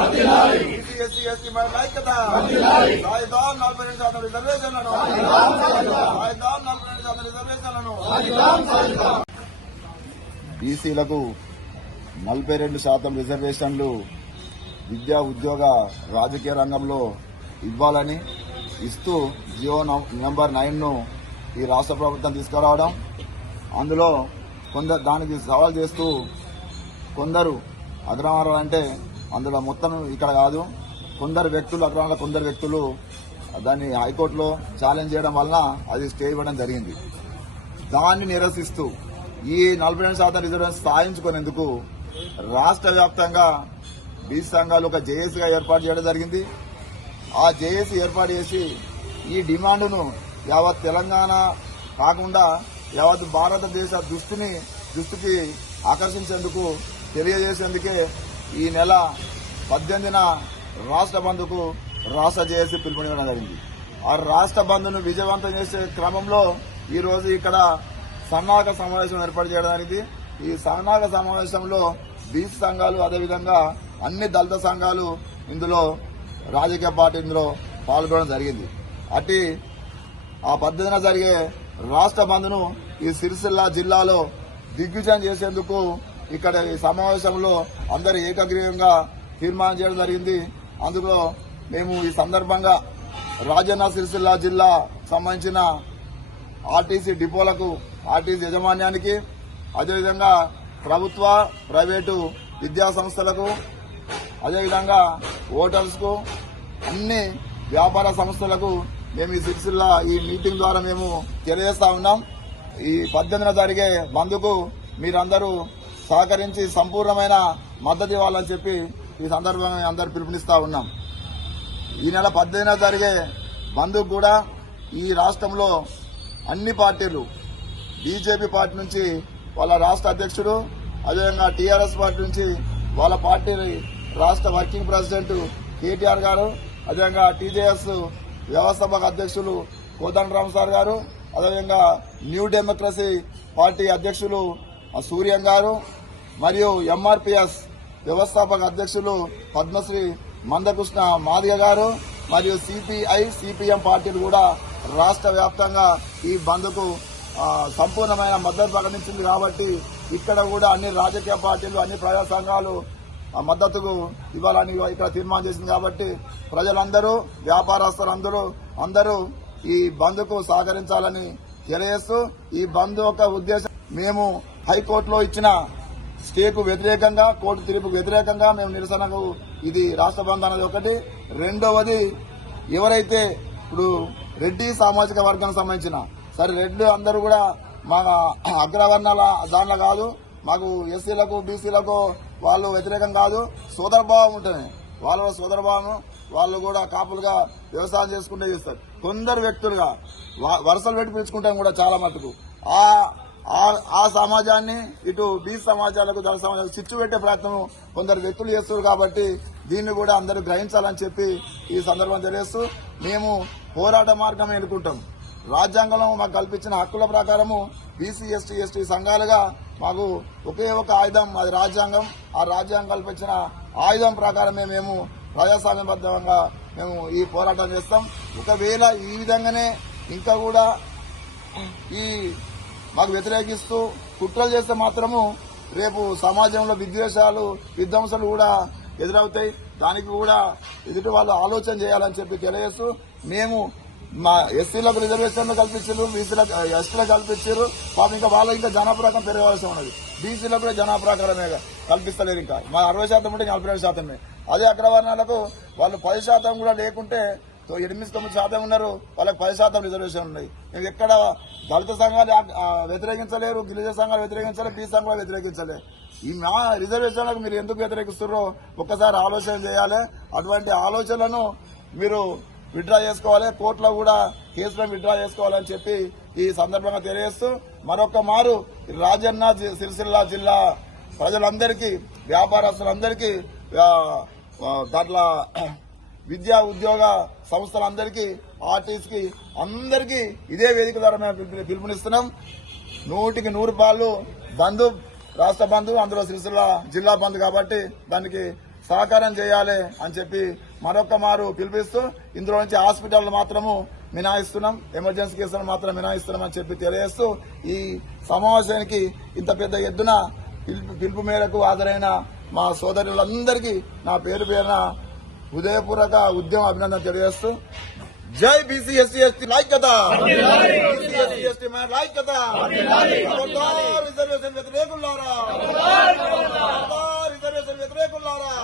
ST మహిళల ఐక్యత. సాయిదాం నలభై రెండు శాతం రిజర్వేషన్లను. సాయిదాం నలభై రెండు శాతం రిజర్వేషన్లను. బీసీలకు నలభై రెండు శాతం రిజర్వేషన్లు విద్యా ఉద్యోగ రాజకీయ రంగంలో ఇవ్వాలని ఇస్తూ జియో నం- నెంబర్ నైన్ను ఈ రాష్ట్ర ప్రభుత్వం తీసుకురావడం. అందులో కొందరు దానికి సవాల్ చేస్తూ కొందరు అగ్రహారాలు అంటే అందులో మొత్తం ఇక్కడ కాదు కొందరు వ్యక్తులు అగ్రహారాల కొందరు వ్యక్తులు దాన్ని హైకోర్టులో ఛాలెంజ్ చేయడం వలన అది స్టే ఇవ్వడం జరిగింది. దాన్ని నిరసిస్తూ ఈ నలభై రెండు శాతం రిజర్వేషన్ సాధించుకునేందుకు రాష్ట్ర వ్యాప్తంగా బీసీ సంఘాలు ఒక జేఏసీగా ఏర్పాటు చేయడం జరిగింది. ఆ జేఏసీ ఏర్పాటు చేసి ఈ డిమాండ్ను యావత్ తెలంగాణ కాకుండా యావత్ భారతదేశ దృష్టిని దృష్టికి ఆకర్షించేందుకు తెలియజేసేందుకే ఈ నెల పద్దెనిమిదిన రాష్ట్ర బంధుకు రాష్ట్ర జేఏసీ పిలుపునివ్వడం జరిగింది. ఆ రాష్ట్ర బంధును విజయవంతం చేసే క్రమంలో ఈరోజు ఇక్కడ సన్నాహక సమావేశం ఏర్పాటు చేయడం జరిగింది. ఈ సన్నాహక సమావేశంలో బీసీ సంఘాలు అదేవిధంగా అన్ని దళిత సంఘాలు ఇందులో రాజకీయ పార్టీ ఇందులో పాల్గొనడం జరిగింది. అటు ఆ పద్ధతిన జరిగే రాష్ట్ర బంద్ను ఈ సిరిసిల్ల జిల్లాలో దిగ్విజయం చేసేందుకు ఇక్కడ ఈ సమావేశంలో అందరు ఏకగ్రీవంగా తీర్మానం చేయడం జరిగింది. అందులో మేము ఈ సందర్భంగా రాజన్న సిరిసిల్ల జిల్లా సంబంధించిన ఆర్టీసీ డిపోలకు ఆర్టీసీ యాజమాన్యానికి అదేవిధంగా ప్రభుత్వ ప్రైవేటు విద్యా సంస్థలకు అదేవిధంగా హోటల్స్కు అన్ని వ్యాపార సంస్థలకు మేము ఈ సిరిసిల్ల ఈ మీటింగ్ ద్వారా మేము తెలియజేస్తా ఉన్నాం. ఈ పద్దెనిమిదిన జరిగే బంద్కు మీరందరూ సహకరించి సంపూర్ణమైన మద్దతు ఇవ్వాలని చెప్పి ఈ సందర్భంగా అందరు పిలుపునిస్తా ఉన్నాం. ఈ నెల పద్దెనిమిదిన జరిగే బంద్కు కూడా ఈ రాష్ట్రంలో అన్ని పార్టీలు బీజేపీ పార్టీ నుంచి వాళ్ళ రాష్ట్ర అధ్యక్షుడు అదేవిధంగా టీఆర్ఎస్ పార్టీ నుంచి వాళ్ళ పార్టీ రాష్ట్ర వర్కింగ్ ప్రెసిడెంట్ కేటీఆర్ గారు అదేవిధంగా టీజేఎస్ వ్యవస్థాపక అధ్యక్షులు కోదండరామ్ సార్ గారు అదేవిధంగా న్యూ డెమోక్రసీ పార్టీ అధ్యక్షులు సూర్యం గారు మరియు ఎంఆర్పిఎస్ వ్యవస్థాపక అధ్యక్షులు పద్మశ్రీ మందకృష్ణ మాదిగ గారు మరియు సిపిఐ సిపిఎం పార్టీలు కూడా రాష్ట్ర వ్యాప్తంగా ఈ బంద్కు సంపూర్ణమైన మద్దతు ప్రకటించింది కాబట్టి ఇక్కడ కూడా అన్ని రాజకీయ పార్టీలు అన్ని ప్రజా సంఘాలు మద్దతుకు ఇవ్వాలని ఇక్కడ తీర్మానం చేసింది కాబట్టి ప్రజలందరూ వ్యాపారస్తులందరూ అందరూ ఈ బంద్కు సహకరించాలని తెలియజేస్తూ ఈ బంద్ యొక్క ఉద్దేశం మేము హైకోర్టులో ఇచ్చిన స్టేకు వ్యతిరేకంగా కోర్టు తీర్పుకు వ్యతిరేకంగా మేము నిరసనకు ఇది రాష్ట్ర బంద్ అనేది ఒకటి. రెండవది ఎవరైతే ఇప్పుడు రెడ్డి సామాజిక వర్గానికి సంబంధించిన సరే రెడ్డి అందరూ కూడా మా అగ్రవర్ణాల దాంట్లో కాదు మాకు ఎస్సీలకు బీసీలకు వాళ్ళు వ్యతిరేకం కాదు సోదరభావం ఉంటుంది వాళ్ళ సోదరభావం వాళ్ళు కూడా కాపులుగా వ్యవసాయం చేసుకుంటే చేస్తారు. కొందరు వ్యక్తులుగా వరుసలు పెట్టి పిలుచుకుంటాం కూడా చాలా మటుకు. ఆ ఆ- ఆ సమాజాన్ని ఇటు బీ సమాజాలకు దళ సమాజాలకు చిచ్చు పెట్టే ప్రయత్నం కొందరు వ్యక్తులు చేస్తారు కాబట్టి దీన్ని కూడా అందరూ గ్రహించాలని చెప్పి ఈ సందర్భం తెలియస్తూ మేము పోరాట మార్గం ఎన్నుకుంటాం. రాజ్యాంగంలో మాకు కల్పించిన హక్కుల ప్రకారము బీసీ ఎస్టీ ఎస్టీ సంఘాలుగా మాకు ఒకే ఒక ఆయుధం అది రాజ్యాంగం. ఆ రాజ్యాంగం కల్పించిన ఆయుధం ప్రకారమే మేము ప్రజాస్వామ్యబద్ధంగా మేము ఈ పోరాటం చేస్తాం. ఒకవేళ ఈ విధంగానే ఇంకా కూడా ఈ మాకు వ్యతిరేకిస్తూ కుట్రలు చేస్తే మాత్రము రేపు సమాజంలో విద్వేషాలు విధ్వంసాలు కూడా ఎదురవుతాయి. దానికి కూడా ఎదుటి వాళ్ళు ఆలోచన చేయాలని చెప్పి తెలియజేస్తూ మేము మా ఎస్సీలకు రిజర్వేషన్లు కల్పించారు బీసీలకు ఎస్టీలకు కల్పించారు పాపం ఇంకా వాళ్ళ ఇంకా జనాప్రకారం పెరగవలసి ఉన్నది. బీసీలకు కూడా జనాప్రకారమే కల్పిస్తలేరు ఇంకా. మా అరవై శాతం ఉంటే నలభై శాతమే. అదే అగ్రవర్ణాలకు వాళ్ళు పది శాతం కూడా లేకుంటే ఎనిమిది తొమ్మిది శాతం ఉన్నారు. వాళ్ళకి పది శాతం రిజర్వేషన్ ఉన్నాయి. ఇంక ఎక్కడ దళిత సంఘాలు వ్యతిరేకించలేరు గిరిజన సంఘాలు వ్యతిరేకించలే బీ సంఘాలు వ్యతిరేకించలే ఈ మా రిజర్వేషన్లకు మీరు ఎందుకు వ్యతిరేకిస్తున్నారో ఒక్కసారి ఆలోచన చేయాలి. అటువంటి ఆలోచనలను మీరు విత్డ్రా చేసుకోవాలి. కోర్టులో కూడా కేసులను విత్డ్రా చేసుకోవాలని చెప్పి ఈ సందర్భంగా తెలియజేస్తూ మరొక మారు రాజన్న సిరిసిల్ల జిల్లా ప్రజలందరికీ వ్యాపారస్తులందరికీ దాంట్లో విద్యా ఉద్యోగ సంస్థలందరికీ ఆర్టీసీకి అందరికీ ఇదే వేదిక ద్వారా మేము పిలుపునిస్తున్నాం. నూటికి నూరు పాళ్ళు బంధు రాష్ట్ర బంధు అందులో సిరిసిల్ల జిల్లా బంధు కాబట్టి దానికి సహకారం చేయాలి అని చెప్పి మరొక మారు పిలిపిస్తూ ఇందులో నుంచి హాస్పిటల్ మాత్రము మినాయిస్తున్నాం. ఎమర్జెన్సీ కేసులను మాత్రం మినాయిస్తున్నాం అని చెప్పి తెలియజేస్తూ ఈ సమావేశానికి ఇంత పెద్ద ఎత్తున పిలుపు పిలుపు మేరకు హాజరైన మా సోదరులందరికీ నా పేరు పేరున హృదయపూర్వక ఉద్యమ అభినందన తెలియజేస్తూ జై బీసీ ఎస్సీ ఎస్టీ లైక్యత బీసీ ఎస్సీ ఎస్టీ మ్యాన్ లైక్యత ఖబర్దార్ రిజర్వేషన్ వ్యతిరేకులారా రిజర్వేషన్ వ్యతిరేకులారా